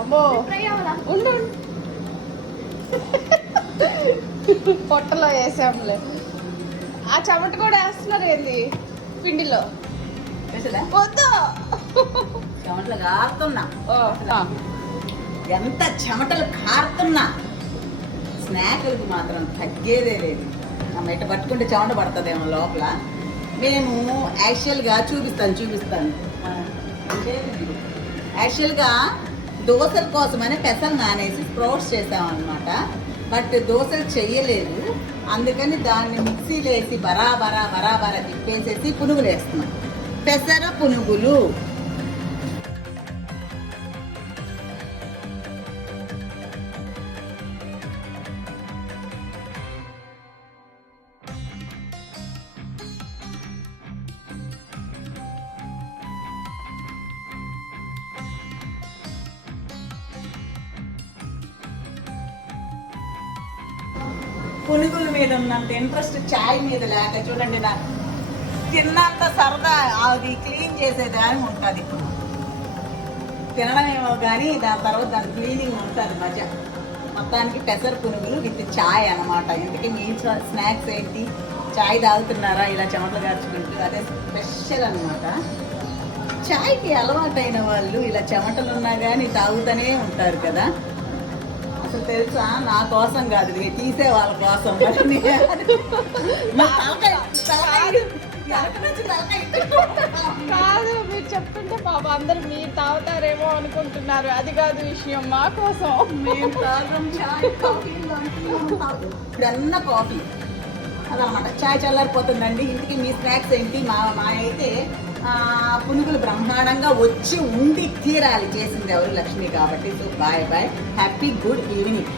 అమ్మో ఉండు పొట్టలో వేసాంలే. ఆ చెమట కూడా వేస్తున్నారు ఏంది పిండిలో? వద్దు చెమటలు కారుతున్నా, ఓ, ఎంత చెమటలు కారుతున్నా స్నాక్లకు మాత్రం తగ్గేదే లేదు. ఇట పట్టుకుంటే చెమట పడుతుందేమో లోపల. మేము యాక్చువల్గా చూపిస్తాను యాక్చువల్గా దోశల కోసమని పెసలు నానేసి స్ప్రౌట్స్ చేసామన్నమాట. బట్ దోశలు చెయ్యలేదు, అందుకని దాన్ని మిక్సీలో వేసి బరాబరా తిప్పేసేసి పునుగులు వేస్తున్నాం. పెసర పునుగులు. పునుగుల మీద ఉన్నంత ఇంట్రెస్ట్ చాయ్ మీద లేక చూడండి, నాకు తిన్నంత సరదా అది క్లీన్ చేసేదాని ఉంటుంది. తినడమేమో కానీ దాని తర్వాత దాని క్లీనింగ్ ఉంటుంది మజా. మొత్తానికి పెసర పునుగులు విత్ చాయ్ అనమాట. ఇంతకీ మీ స్నాక్స్ ఏంటి? చాయ్ తాగుతున్నారా ఇలా చెమటలు గార్చుకుంటూ? అదే స్పెషల్ అనమాట. చాయ్కి అలవాటైన వాళ్ళు ఇలా చెమటలు ఉన్నా కానీ తాగుతూనే ఉంటారు కదా. అసలు తెలుసా, నా కోసం కాదు, నేను తీసే వాళ్ళ కోసం. కాదు మీరు చెప్తుంటే బాబా అందరు మీరు తాగుతారేమో అనుకుంటున్నారు. అది కాదు విషయం, మా కోసం. మేము తాగం చాయ్, కాఫీ ఇప్పుడన్నా కాఫీ అదనమాట. చాయ్ చల్లారిపోతుందండి. ఇంటికి మీ స్నాక్స్ ఏంటి? మా అయితే పునుగులు బ్రహ్మాండంగా వచ్చి ఉండి తీరాలి. చేసింది ఎవరు? లక్ష్మి. కాబట్టి so bye happy good evening.